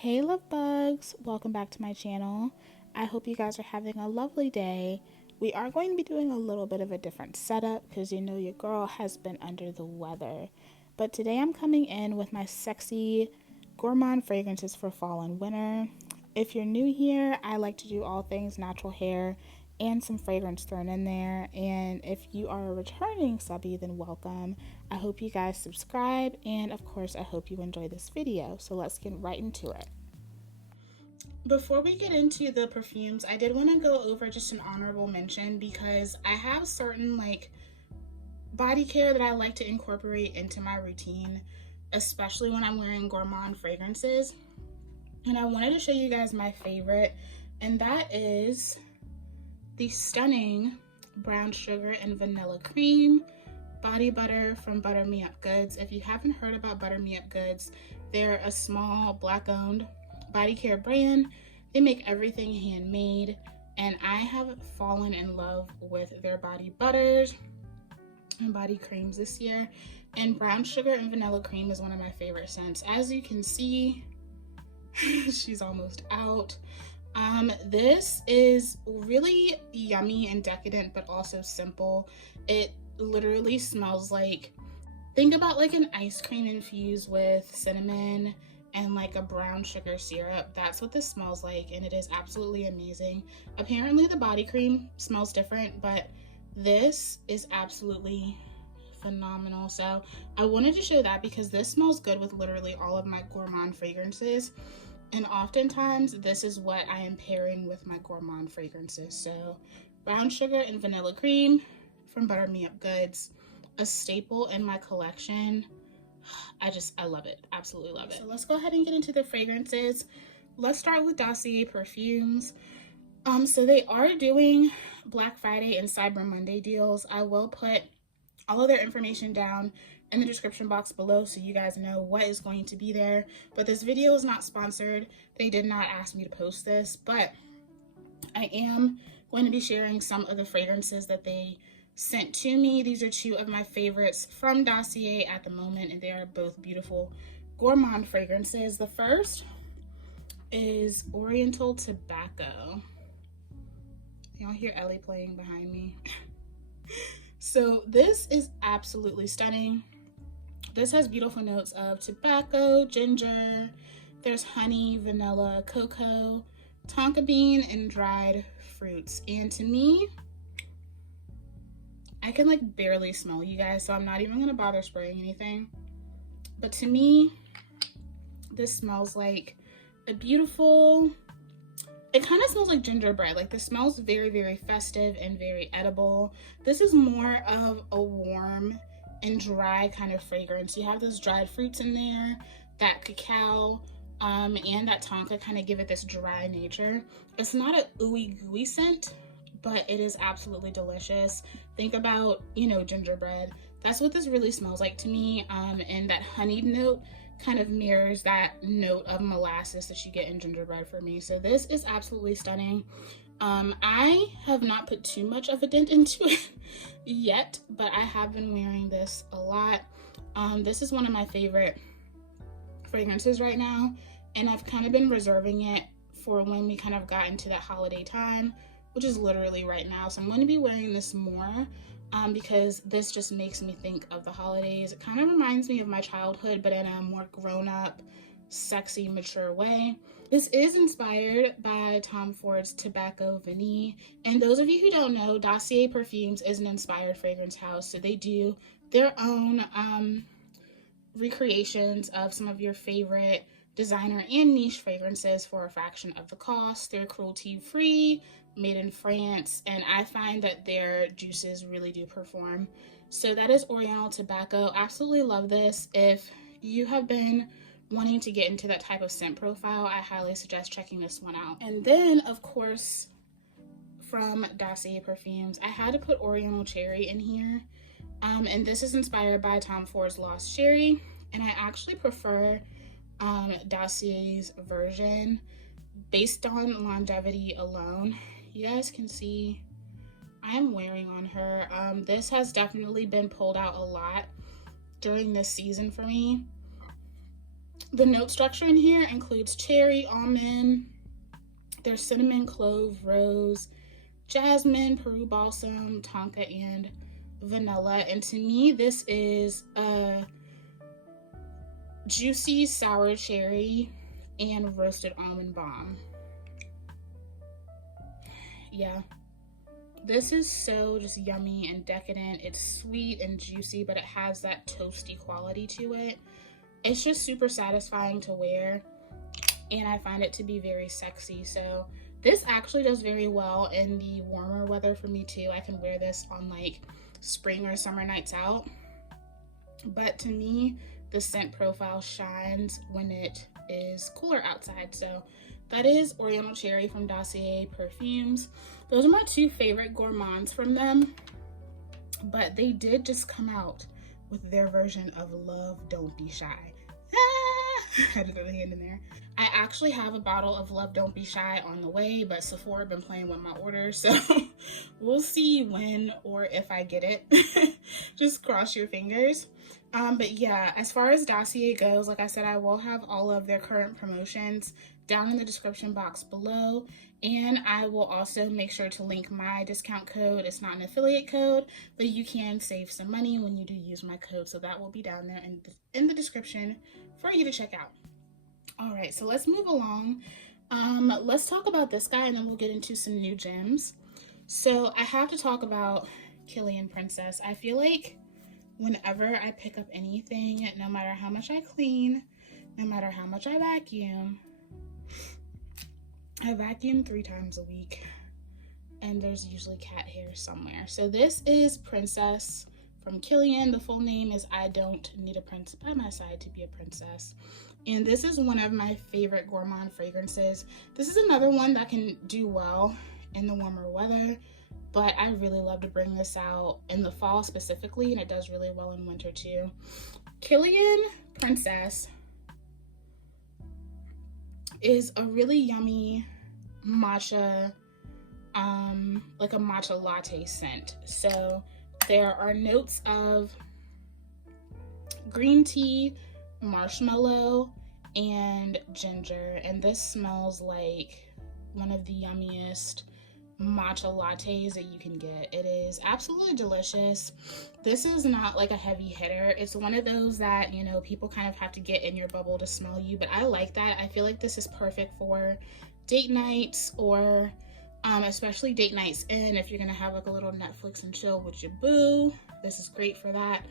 Hey love bugs, welcome back to my channel. I hope you guys are having a lovely day. We are going to be doing a little bit of a different setup because you know your girl has been under the weather. But today I'm coming in with my sexy gourmand fragrances for fall and winter. If you're new here, I like to do all things natural hair and some fragrance thrown in there. And if you are a returning subby, then welcome. I hope you guys subscribe, and of course I hope you enjoy this video. So let's get right into it. Before we get into the perfumes, I did want to go over just an honorable mention because I have certain body care that I like to incorporate into my routine, especially when I'm wearing gourmand fragrances. And I wanted to show you guys my favorite, and that is the stunning brown sugar and vanilla cream body butter from Butter Me Up Goods. If you haven't heard about Butter Me Up Goods, they're a small black owned body care brand. They make everything handmade, and I have fallen in love with their body butters and body creams this year. And brown sugar and vanilla cream is one of my favorite scents. As you can see, she's almost out. This is really yummy and decadent, but also simple. It literally smells like, think about like an ice cream infused with cinnamon and like a brown sugar syrup. That's what this smells like, and it is absolutely amazing. Apparently the body cream smells different, but this is absolutely phenomenal. So I wanted to show that because this smells good with literally all of my gourmand fragrances. And oftentimes this is what I am pairing with my gourmand fragrances. So brown sugar and vanilla cream from Butter Me Up Goods, a staple in my collection. I love it, absolutely love it. So let's go ahead and get into the fragrances. Let's start with Dossier Perfumes. So they are doing Black Friday and Cyber Monday deals. I will put all of their information down in the description box below so you guys know what is going to be there. But this video is not sponsored. They did not ask me to post this, but I am going to be sharing some of the fragrances that they sent to me. These are two of my favorites from Dossier at the moment, and they are both beautiful gourmand fragrances. The first is Oriental Tobacco. Y'all hear Ellie playing behind me? So this is absolutely stunning. This has beautiful notes of tobacco, ginger, there's honey, vanilla, cocoa, tonka bean, and dried fruits. And to me, I can like barely smell, you guys, so I'm not even gonna bother spraying anything. But to me, this smells like a beautiful, it kind of smells like gingerbread. Like this smells very, very festive and very edible. This is more of a warm and dry kind of fragrance. You have those dried fruits in there, that cacao, and that tonka kind of give it this dry nature. It's not an ooey gooey scent, but it is absolutely delicious. Think about, you know, gingerbread. That's what this really smells like to me. And that honeyed note kind of mirrors that note of molasses that you get in gingerbread for me. So this is absolutely stunning. I have not put too much of a dent into it yet, but I have been wearing this a lot. This is one of my favorite fragrances right now, and I've kind of been reserving it for when we kind of got into that holiday time, which is literally right now. So I'm going to be wearing this more because this just makes me think of the holidays. It kind of reminds me of my childhood, but in a more grown-up, sexy, mature way. This is inspired by Tom Ford's Tobacco Vanille. And those of you who don't know, Dossier Perfumes is an inspired fragrance house. So they do their own recreations of some of your favorite designer and niche fragrances for a fraction of the cost. They're cruelty-free, made in France, and I find that their juices really do perform. So that is Oriental Tobacco. Absolutely love this. If you have been wanting to get into that type of scent profile, I highly suggest checking this one out. And then, of course, from Dossier Perfumes, I had to put Oriental Cherry in here. And this is inspired by Tom Ford's Lost Cherry, and I actually prefer Dossier's version based on longevity alone. You guys can see I'm wearing on her. This has definitely been pulled out a lot during this season for me. The note structure in here includes cherry, almond, there's cinnamon, clove, rose, jasmine, Peru balsam, tonka, and vanilla. And to me, this is a juicy sour cherry and roasted almond bomb. Yeah, this is so just yummy and decadent. It's sweet and juicy, but it has that toasty quality to it. It's just super satisfying to wear, and I find it to be very sexy. So this actually does very well in the warmer weather for me too. I can wear this on like spring or summer nights out. But to me, the scent profile shines when it is cooler outside. So that is Oriental Cherry from Dossier Perfumes. Those are my two favorite gourmands from them. But they did just come out with their version of Love Don't Be Shy. Ah! I had to throw the hand in there. I actually have a bottle of Love Don't Be Shy on the way, but Sephora been playing with my order, so we'll see when or if I get it. Just cross your fingers. But yeah, as far as Dossier goes, like I said, I will have all of their current promotions down in the description box below, and I will also make sure to link my discount code. It's not an affiliate code, but you can save some money when you do use my code, so that will be down there in the description for you to check out. All right, so let's move along. Let's talk about this guy, and then we'll get into some new gems. So I have to talk about Kilian Princess. I feel like whenever I pick up anything, no matter how much I clean, no matter how much I vacuum 3 times a week, and there's usually cat hair somewhere. So this is Princess from Kilian. The full name is I Don't Need a Prince by My Side to Be a Princess. And this is one of my favorite gourmand fragrances. This is another one that can do well in the warmer weather, but I really love to bring this out in the fall specifically, and it does really well in winter too. Kilian Princess is a really yummy matcha, like a matcha latte scent. So there are notes of green tea, marshmallow, and ginger, and this smells like one of the yummiest matcha lattes that you can get. It is absolutely delicious. This is not like a heavy hitter. It's one of those that, you know, people kind of have to get in your bubble to smell you, but I like that. I feel like this is perfect for date nights, or especially date nights in, if you're gonna have like a little Netflix and chill with your boo. This is great for that.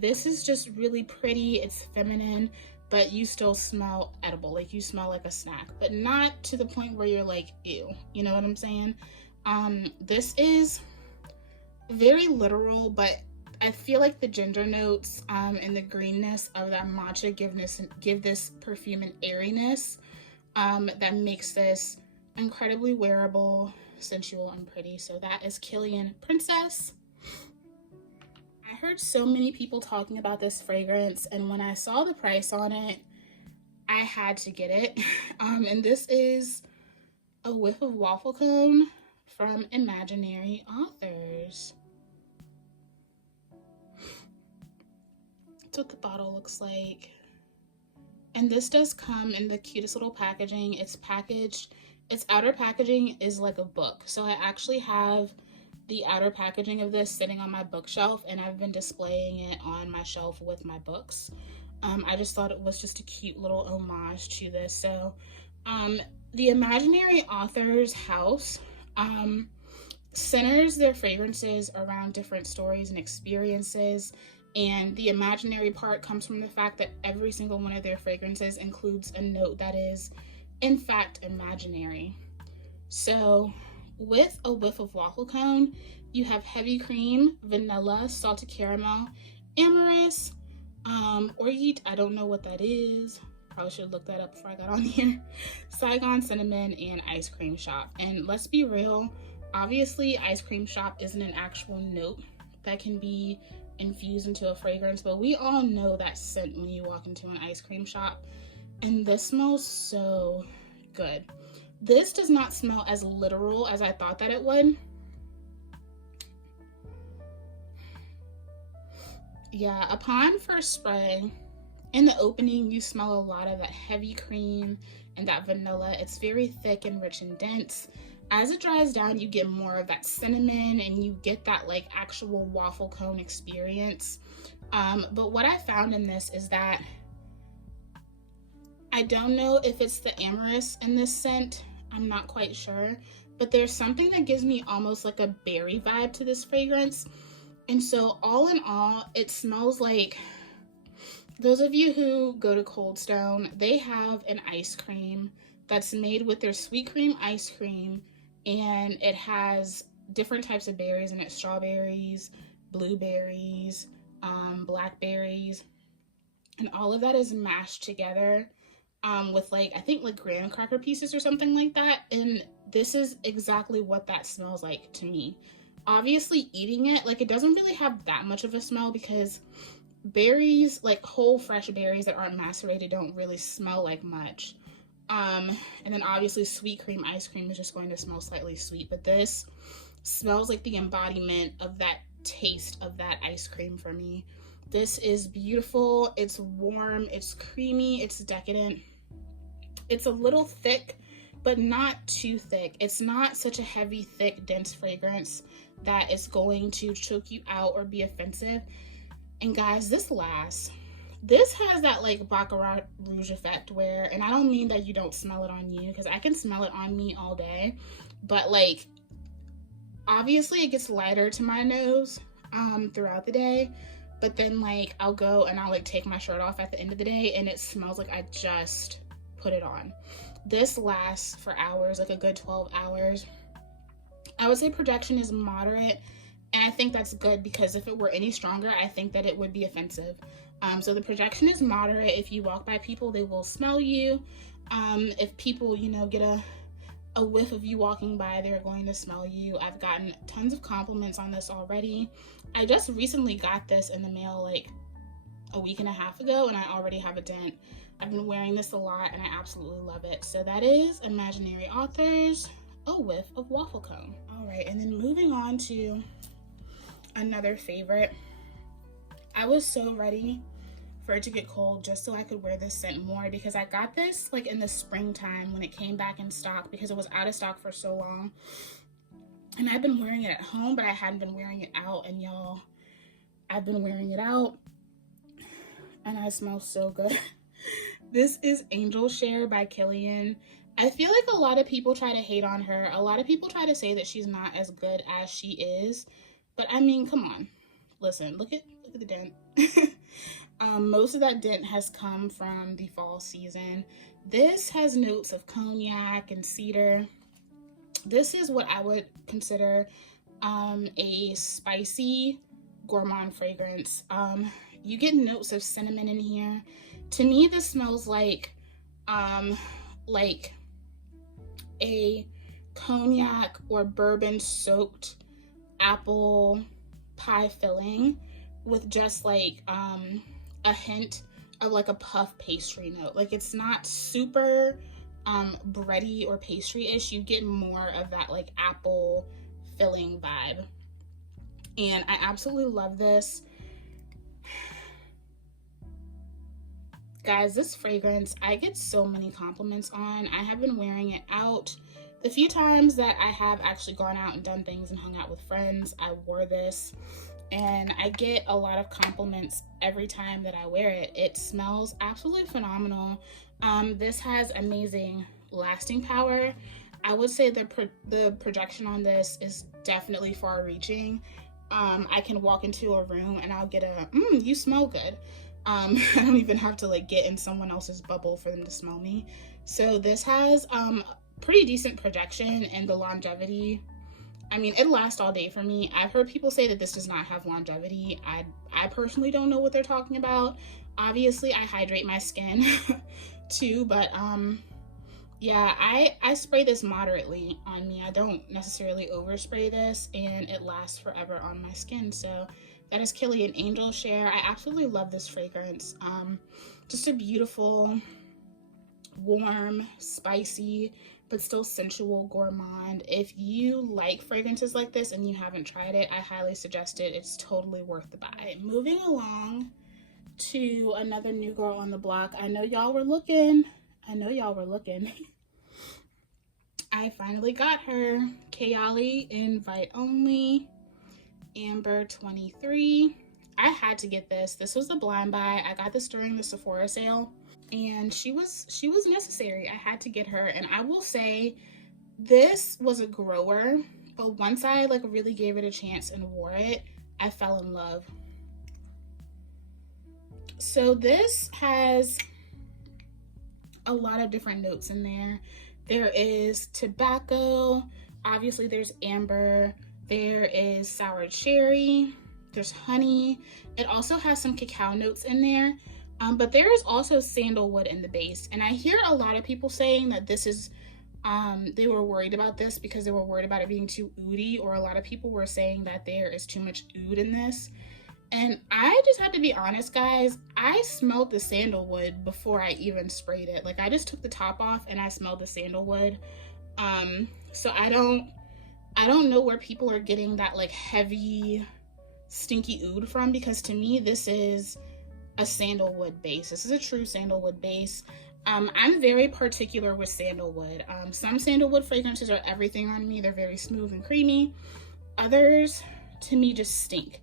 This is just really pretty. It's feminine, but you still smell edible. Like you smell like a snack, but not to the point where you're like, ew, you know what I'm saying? This is very literal, but I feel like the ginger notes and the greenness of that matcha give this perfume an airiness that makes this incredibly wearable, sensual, and pretty. So that is Kilian Princess. I heard so many people talking about this fragrance, and when I saw the price on it, I had to get it. And this is a whiff of waffle cone from Imaginary Authors. That's what the bottle looks like. And this does come in the cutest little packaging. It's packaged, its outer packaging is like a book. So I actually have the outer packaging of this sitting on my bookshelf, and I've been displaying it on my shelf with my books. I just thought it was just a cute little homage to this. So the Imaginary Authors house centers their fragrances around different stories and experiences, and the imaginary part comes from the fact that every single one of their fragrances includes a note that is in fact imaginary. So with a whiff of waffle cone, you have heavy cream, vanilla, salted caramel, amorous, orgeat, I don't know what that is. Probably should have looked that up before I got on here. Saigon cinnamon, and ice cream shop. And let's be real, obviously ice cream shop isn't an actual note that can be infused into a fragrance, but we all know that scent when you walk into an ice cream shop. And this smells so good. This does not smell as literal as I thought that it would. Yeah, upon first spray, In the opening, you smell a lot of that heavy cream and that vanilla. It's very thick and rich and dense. As it dries down, you get more of that cinnamon and you get that like actual waffle cone experience. But what I found in this is that I don't know if it's the amorous in this scent. I'm not quite sure. But there's something that gives me almost like a berry vibe to this fragrance. And so all in all, it smells like, those of you who go to Cold Stone, they have an ice cream that's made with their sweet cream ice cream, and it has different types of berries in it: strawberries, blueberries, blackberries, and all of that is mashed together with like, I think like graham cracker pieces or something like that. And this is exactly what that smells like to me. Obviously eating it, like, it doesn't really have that much of a smell because berries, like whole fresh berries that aren't macerated, don't really smell like much. And then obviously sweet cream ice cream is just going to smell slightly sweet, but this smells like the embodiment of that taste of that ice cream for me. This is beautiful. It's warm, it's creamy, it's decadent. It's a little thick, but not too thick. It's not such a heavy, thick, dense fragrance that is going to choke you out or be offensive. And guys, this lasts. This has that like Baccarat Rouge effect where, and I don't mean that you don't smell it on you, because I can smell it on me all day, but like, obviously it gets lighter to my nose throughout the day, but then like I'll go and I'll like take my shirt off at the end of the day and it smells like I just put it on. This lasts for hours, like a good 12 hours. I would say projection is moderate, and I think that's good because if it were any stronger, I think that it would be offensive. So the projection is moderate. If you walk by people, they will smell you. If people, you know, get a whiff of you walking by, they're going to smell you. I've gotten tons of compliments on this already. I just recently got this in the mail like a week and a half ago, and I already have a dent. I've been wearing this a lot and I absolutely love it. So that is Imaginary Authors, A Whiff of Waffle Cone. All right, and then moving on to another favorite. I was so ready for it to get cold just so I could wear this scent more, because I got this like in the springtime when it came back in stock because it was out of stock for so long. And I've been wearing it at home, but I hadn't been wearing it out, and y'all, I've been wearing it out and I smell so good. This is Angel Share by Kilian. I feel like a lot of people try to hate on her. A lot of people try to say that she's not as good as she is. But I mean, come on. Listen, look at the dent. Most of that dent has come from the fall season. This has notes of cognac and cedar. This is what I would consider a spicy gourmand fragrance. You get notes of cinnamon in here. To me, this smells like a cognac or bourbon soaked apple pie filling with just like a hint of like a puff pastry note. Like, it's not super bready or pastry-ish. You get more of that like apple filling vibe, and I absolutely love this. Guys, this fragrance, I get so many compliments on. I have been wearing it out. The few times that I have actually gone out and done things and hung out with friends, I wore this, and I get a lot of compliments every time that I wear it. It smells absolutely phenomenal. This has amazing lasting power. I would say the projection on this is definitely far-reaching. I can walk into a room and I'll get a, you smell good. I don't even have to like get in someone else's bubble for them to smell me. So this has pretty decent projection, and the longevity, I mean, it lasts all day for me. I've heard people say that this does not have longevity. I personally don't know what they're talking about. Obviously, I hydrate my skin too, but yeah, I spray this moderately on me. I don't necessarily overspray this, and it lasts forever on my skin. So that is Kilian Angel Share. I absolutely love this fragrance. Just a beautiful, warm, spicy, but still sensual gourmand. If you like fragrances like this and you haven't tried it, I highly suggest it. It's totally worth the buy. Moving along to another new girl on the block. I know y'all were looking. I finally got her. Kayali, invite only. Amber 23. I had to get this. This was a blind buy. I got this during the Sephora sale, and she was necessary. I had to get her, and I will say this was a grower, but once I like really gave it a chance and wore it, I fell in love. So this has a lot of different notes in there. There is tobacco, obviously there's amber, there is sour cherry, there's honey. It also has some cacao notes in there, but there is also sandalwood in the base. And I hear a lot of people saying that this is, they were worried about this because they were worried about it being too oody, or a lot of people were saying that there is too much oud in this. And I just had to be honest, guys, I smelled the sandalwood before I even sprayed it. Like, I just took the top off and I smelled the sandalwood. So I don't know where people are getting that like heavy, stinky oud from, because to me, this is a sandalwood base. This is a true sandalwood base. I'm very particular with sandalwood. Some sandalwood fragrances are everything on me. They're very smooth and creamy. Others, to me, just stink.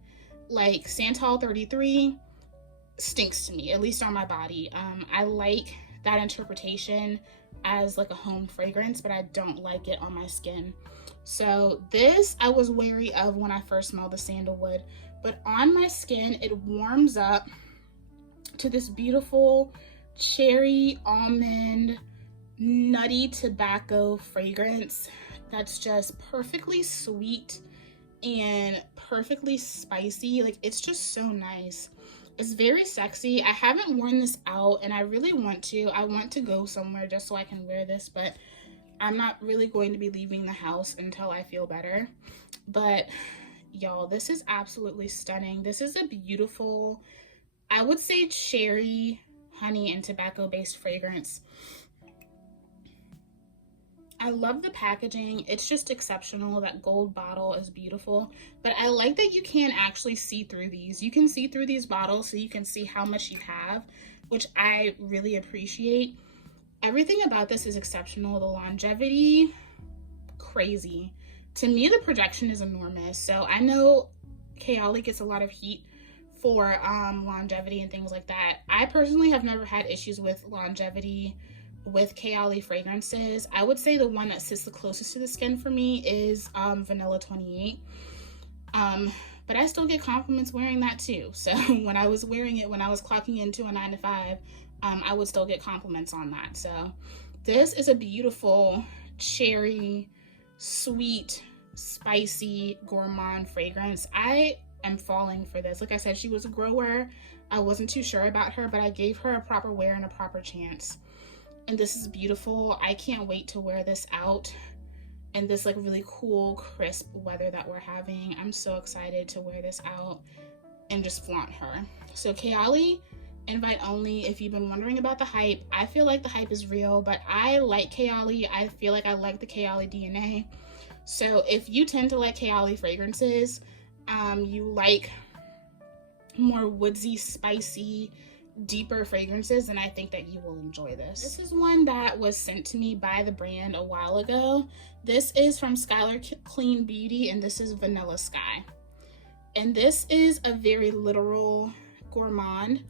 Like Santal 33 stinks to me, at least on my body. I like that interpretation as like a home fragrance, but I don't like it on my skin. So this I was wary of when I first smelled the sandalwood, but on my skin, it warms up to this beautiful cherry, almond, nutty tobacco fragrance that's just perfectly sweet and perfectly spicy. Like, it's just so nice. It's very sexy. I haven't worn this out, and I really want to. I want to go somewhere just so I can wear this, but I'm not really going to be leaving the house until I feel better. But y'all, this is absolutely stunning. This is a beautiful, I would say, cherry, honey, and tobacco based fragrance. I love the packaging. It's just exceptional. That gold bottle is beautiful, but I like that you can actually see through these. You can see through these bottles, so you can see how much you have, which I really appreciate. Everything about this is exceptional. The longevity, crazy. To me, the projection is enormous. So I know Kayali gets a lot of heat for longevity and things like that. I personally have never had issues with longevity with Kayali fragrances. I would say the one that sits the closest to the skin for me is Vanilla 28. But I still get compliments wearing that too. So when I was wearing it, when I was clocking into a 9 to 5, I would still get compliments on that. So this is a beautiful cherry, sweet, spicy, gourmand fragrance. I am falling for this. Like I said, she was a grower. I wasn't too sure about her, but I gave her a proper wear and a proper chance. And this is beautiful. I can't wait to wear this out in this like really cool, crisp weather that we're having. I'm so excited to wear this out and just flaunt her. So Kayali, invite only. If you've been wondering about the hype, I feel like the hype is real, but I like Kayali. I feel like I like the Kayali DNA. So if you tend to like Kayali fragrances, you like more woodsy, spicy, deeper fragrances, and I think that you will enjoy this. This is one that was sent to me by the brand a while ago. This is from Skylar Clean Beauty, and this is Vanilla Sky. And this is a very literal gourmand.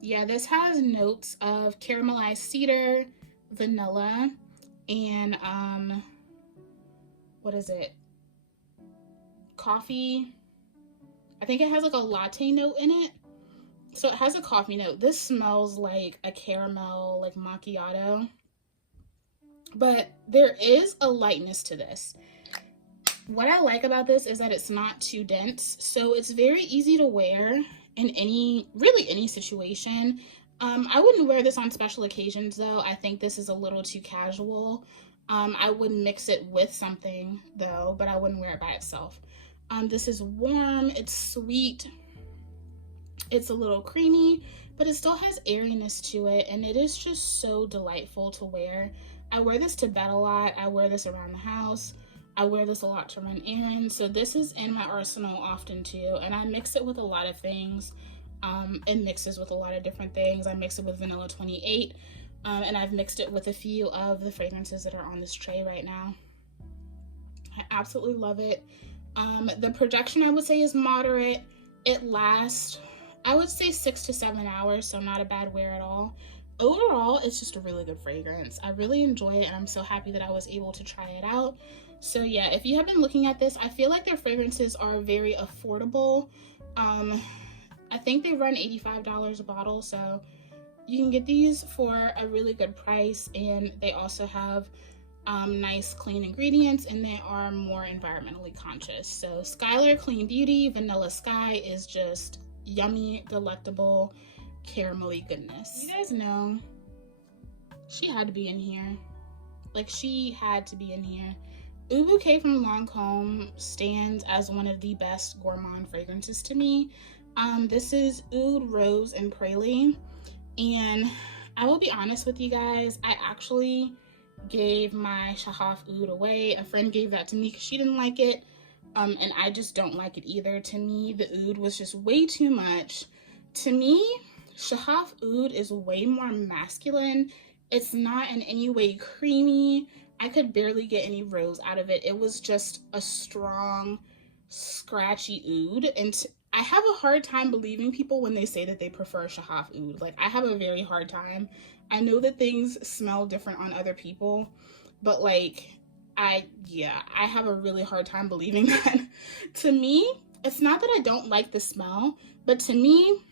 Yeah, this has notes of caramelized cedar, vanilla, and what is it? Coffee. I think it has like a latte note in it. So it has a coffee note. This smells like a caramel, like macchiato. But there is a lightness to this. What I like about this is that it's not too dense. So it's very easy to wear in really any situation. I wouldn't wear this on special occasions though. I think this is a little too casual. I would mix it with something though, but I wouldn't wear it by itself. This is warm, it's sweet, it's a little creamy, but it still has airiness to it, and it is just so delightful to wear. I wear this to bed a lot. I wear this around the house. I wear this a lot to run errands. So this is in my arsenal often too. And I mix it with a lot of things. It mixes with a lot of different things. I mix it with Vanilla 28. And I've mixed it with a few of the fragrances that are on this tray right now. I absolutely love it. The projection, I would say, is moderate. It lasts, I would say, 6 to 7 hours, so not a bad wear at all. Overall, it's just a really good fragrance. I really enjoy it, and I'm so happy that I was able to try it out. So yeah, if you have been looking at this, I feel like their fragrances are very affordable. I think they run $85 a bottle, so you can get these for a really good price, and they also have nice clean ingredients, and they are more environmentally conscious. So Skylar Clean Beauty Vanilla Sky is just yummy, delectable, caramelly goodness. You guys know she had to be in here. Like, she had to be in here. Oud Bouquet from Lancome stands as one of the best gourmand fragrances to me. This is Oud Rose and Praline, and I will be honest with you guys, I actually gave my Shahaf Oud away. A friend gave that to me because she didn't like it, and I just don't like it either. To me, the oud was just way too much. To me, Shahaf Oud is way more masculine. It's not in any way creamy. I could barely get any rose out of it. It was just a strong, scratchy oud, and I have a hard time believing people when they say that they prefer Shahaf Oud. Like, I have a very hard time. I know that things smell different on other people, but like, I have a really hard time believing that. To me, it's not that I don't like the smell, but to me,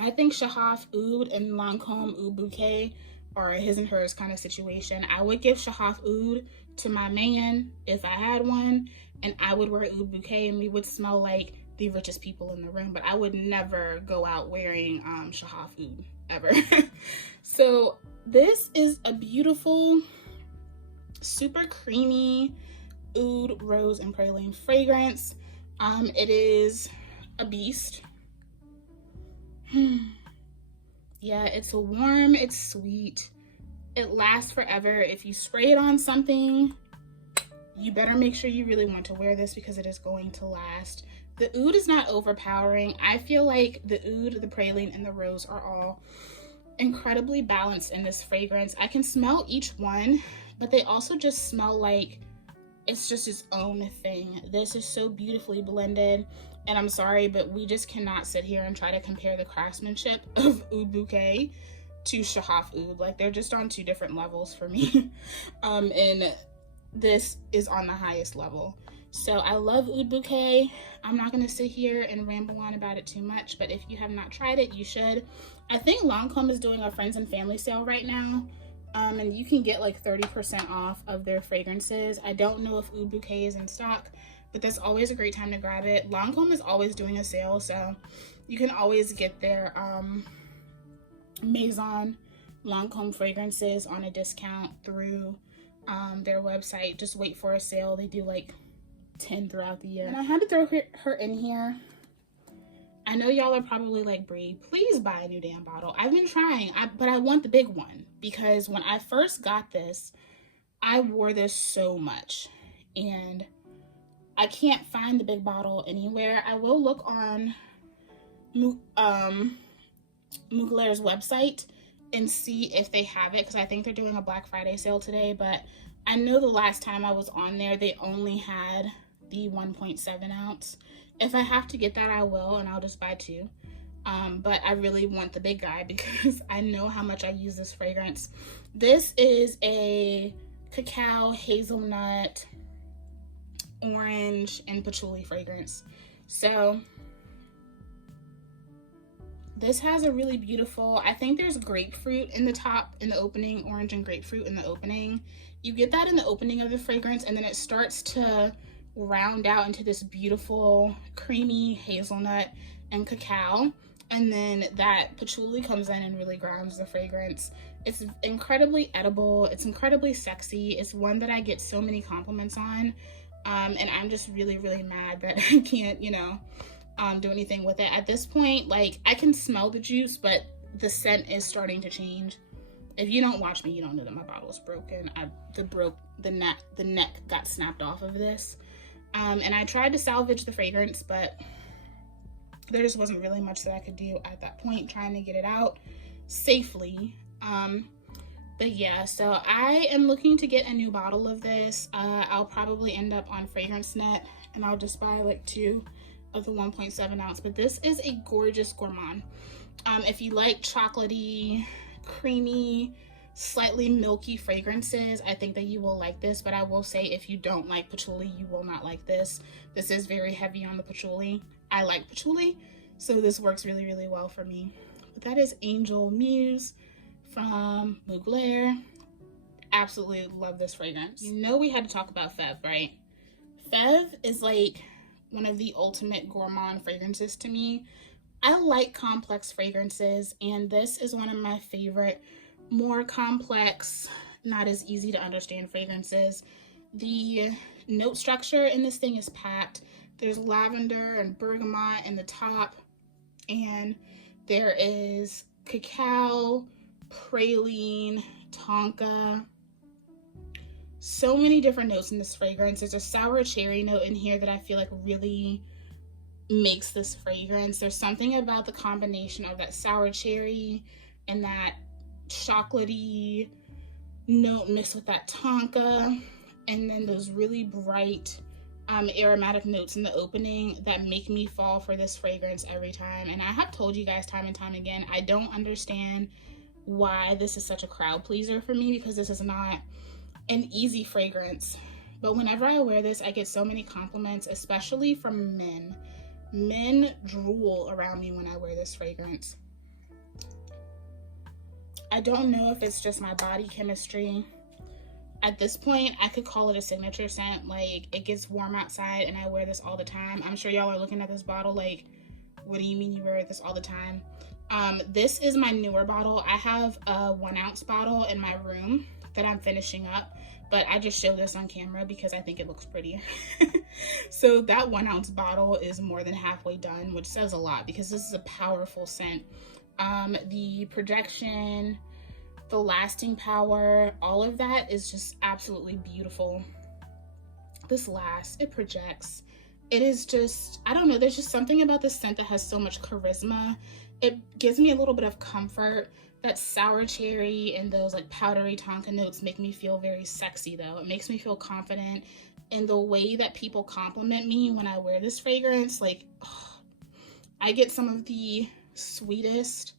I think Shahaf Oud and Lancome Oud Bouquet are a his and hers kind of situation. I would give Shahaf Oud to my man if I had one, and I would wear Oud Bouquet, and we would smell like the richest people in the room, but I would never go out wearing Shahaf Oud ever. So this is a beautiful, super creamy Oud Rose and Praline fragrance. It is a beast. Yeah, it's warm, it's sweet, it lasts forever. If you spray it on something, you better make sure you really want to wear this because it is going to last. The oud is not overpowering. I feel like the oud, the praline, and the rose are all incredibly balanced in this fragrance. I can smell each one, but they also just smell like it's just its own thing. This is so beautifully blended, and I'm sorry, but we just cannot sit here and try to compare the craftsmanship of Oud Bouquet to Shahaf Oud. Like, they're just on two different levels for me. And this is on the highest level. So I love Oud Bouquet. I'm not going to sit here and ramble on about it too much, but if you have not tried it, you should. I think Lancome is doing a friends and family sale right now, and you can get like 30% off of their fragrances. I don't know if Oud Bouquet is in stock, but that's always a great time to grab it. Lancome is always doing a sale, so you can always get their Maison Lancome fragrances on a discount through their website. Just wait for a sale. They do like 10 throughout the year. And I had to throw her in here. I know y'all are probably like, Brie, please buy a new damn bottle. I've been trying, but I want the big one, because when I first got this, I wore this so much, and I can't find the big bottle anywhere. I will look on Mugler's website and see if they have it, because I think they're doing a Black Friday sale today, but I know the last time I was on there, they only had the 1.7 ounce. If I have to get that, I will, and I'll just buy two. But I really want the big guy because I know how much I use this fragrance. This is a cacao, hazelnut, orange, and patchouli fragrance. So this has a really beautiful, I think there's grapefruit in the top, in the opening, orange and grapefruit in the opening. You get that in the opening of the fragrance, and then it starts to round out into this beautiful creamy hazelnut and cacao, and then that patchouli comes in and really grounds the fragrance. It's incredibly edible, it's incredibly sexy. It's one that I get so many compliments on, and I'm just really mad that I can't, you know, do anything with it at this point. Like, I can smell the juice, but the scent is starting to change. If you don't watch me, you don't know that my bottle is broken. The neck got snapped off of this. And I tried to salvage the fragrance, but there just wasn't really much that I could do at that point trying to get it out safely. But yeah, so I am looking to get a new bottle of this. I'll probably end up on FragranceNet, and I'll just buy like 2 of the 1.7 ounce. But this is a gorgeous gourmand. If you like chocolatey, creamy, slightly milky fragrances, I think that you will like this. But I will say, if you don't like patchouli, you will not like this. This is very heavy on the patchouli. I like patchouli, so this works really, really well for me. But that is Angel Muse from Mugler. Absolutely love this fragrance. You know we had to talk about Feve, right? Feve is like one of the ultimate gourmand fragrances to me. I like complex fragrances, and this is one of my favorite, more complex, not as easy to understand fragrances. The note structure in this thing is packed. There's lavender and bergamot in the top, and there is cacao, praline, tonka. So many different notes in this fragrance. There's a sour cherry note in here that I feel like really makes this fragrance. There's something about the combination of that sour cherry and that chocolatey note mixed with that tonka, and then those really bright aromatic notes in the opening that make me fall for this fragrance every time. And I have told you guys time and time again, I don't understand why this is such a crowd pleaser for me, because this is not an easy fragrance. But whenever I wear this, I get so many compliments, especially from men. Men drool around me when I wear this fragrance. I don't know if it's just my body chemistry. At this point, I could call it a signature scent. Like, it gets warm outside and I wear this all the time. I'm sure y'all are looking at this bottle like, what do you mean you wear this all the time? This is my newer bottle. I have a 1 ounce bottle in my room that I'm finishing up, but I just show this on camera because I think it looks prettier. So that 1 ounce bottle is more than halfway done, which says a lot because this is a powerful scent. The projection, the lasting power, all of that is just absolutely beautiful. This lasts, it projects. It is just, I don't know, there's just something about this scent that has so much charisma. It gives me a little bit of comfort. That sour cherry and those like powdery tonka notes make me feel very sexy though. It makes me feel confident in the way that people compliment me when I wear this fragrance. Like, oh, I get some of the sweetest,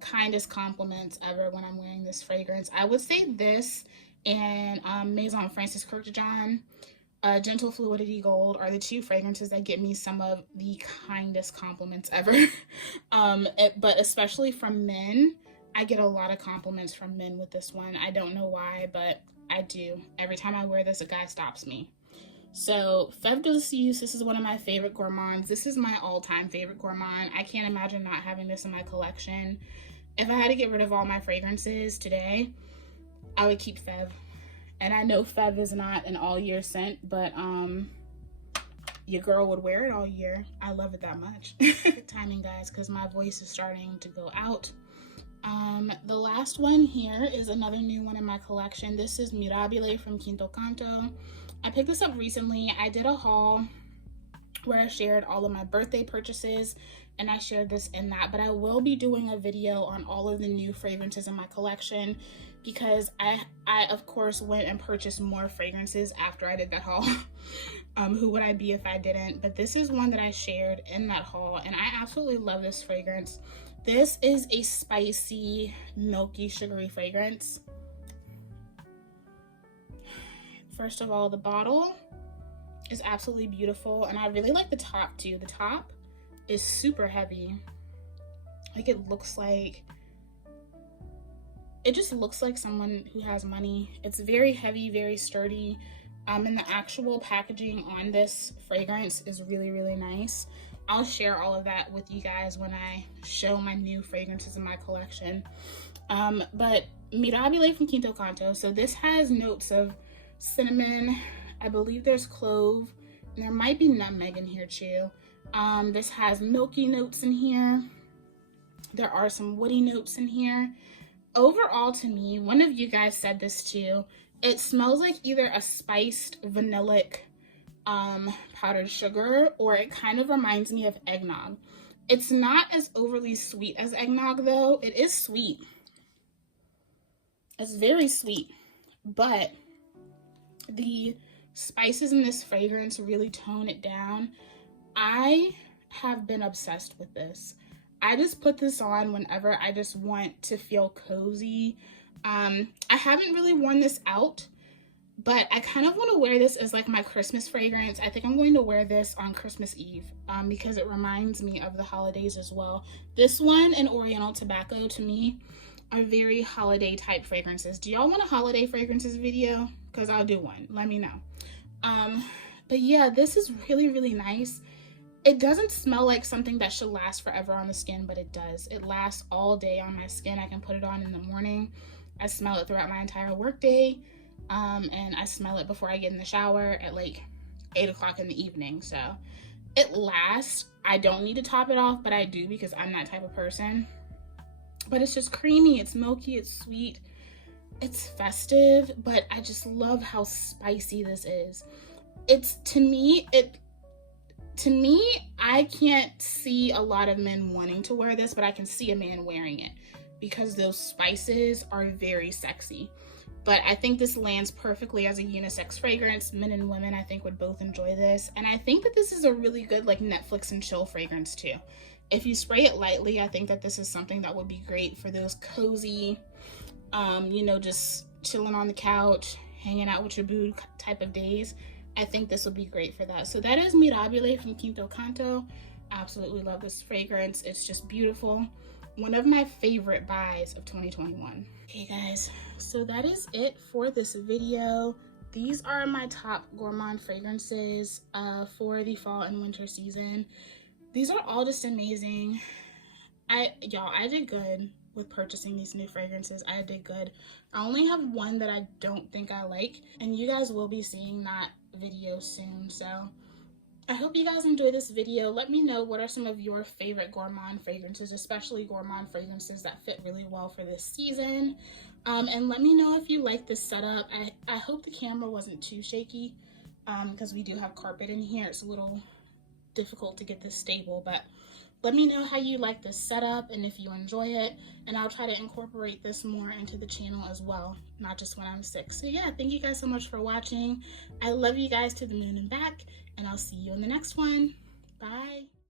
kindest compliments ever when I'm wearing this fragrance. I would say this and Maison Francis Kurkdjian, Gentle Fluidity Gold are the 2 fragrances that get me some of the kindest compliments ever. But especially from men, I get a lot of compliments from men with this one. I don't know why, but I do. Every time I wear this, a guy stops me. So Feve Delicieuse, this is one of my favorite gourmands. This is my all-time favorite gourmand. I can't imagine not having this in my collection. If I had to get rid of all my fragrances today, I would keep Feve. And I know Feve is not an all-year scent, but your girl would wear it all year. I love it that much. Good timing, guys, because my voice is starting to go out. The last one here is another new one in my collection. This is Mirabile from Quinto Canto. I picked this up recently. I did a haul where I shared all of my birthday purchases, and I shared this in that, but I will be doing a video on all of the new fragrances in my collection because I of course went and purchased more fragrances after I did that haul. Who would I be if I didn't? But this is one that I shared in that haul, and I absolutely love this fragrance. This is a spicy, milky, sugary fragrance. First of all, the bottle is absolutely beautiful, and I really like the top too. The top is super heavy. Like, it just looks like someone who has money. It's very heavy, very sturdy. And the actual packaging on this fragrance is really, really nice. I'll share all of that with you guys when I show my new fragrances in my collection. But Mirabile from Quinto Canto. So this has notes of cinnamon. I believe there's clove. And there might be nutmeg in here too. This has milky notes in here. There are some woody notes in here. overall, to me, one of you guys said this too, it smells like either a spiced vanillic powdered sugar, or it kind of reminds me of eggnog. It's not as overly sweet as eggnog though. It is sweet. It's very sweet, but the spices in this fragrance really tone it down. I have been obsessed with this. I just put this on whenever I just want to feel cozy. I haven't really worn this out, but I kind of want to wear this as like my Christmas fragrance. I think I'm going to wear this on Christmas Eve because it reminds me of the holidays as well. This one and Oriental Tobacco, to me, are very holiday type fragrances. Do y'all want a holiday fragrances video? Because I'll do one. Let me know. But yeah, this is really, really nice. It doesn't smell like something that should last forever on the skin, but it does. It lasts all day on my skin. I can put it on in the morning. I smell it throughout my entire workday. And I smell it before I get in the shower at like 8 o'clock in the evening. So it lasts. I don't need to top it off, but I do because I'm that type of person. But it's just creamy, it's milky, it's sweet, it's festive, but I just love how spicy this is. It's, to me, I can't see a lot of men wanting to wear this, but I can see a man wearing it because those spices are very sexy. But I think this lands perfectly as a unisex fragrance. Men and women, I think, would both enjoy this. And I think that this is a really good like Netflix and chill fragrance too. If you spray it lightly, I think that this is something that would be great for those cozy, you know, just chilling on the couch, hanging out with your boo type of days. I think this would be great for that. So that is Mirabile from Quinto Canto. Absolutely love this fragrance. It's just beautiful. One of my favorite buys of 2021. Okay guys, so that is it for this video. These are my top gourmand fragrances for the fall and winter season. These are all just amazing. Y'all, I did good with purchasing these new fragrances. I did good. I only have one that I don't think I like, and you guys will be seeing that video soon. So I hope you guys enjoy this video. Let me know what are some of your favorite gourmand fragrances, especially gourmand fragrances that fit really well for this season. And let me know if you like this setup. I hope the camera wasn't too shaky because we do have carpet in here. It's a little difficult to get this stable, but let me know how you like this setup and if you enjoy it, and I'll try to incorporate this more into the channel as well, not just when I'm sick. So yeah, thank you guys so much for watching. I love you guys to the moon and back, and I'll see you in the next one. Bye.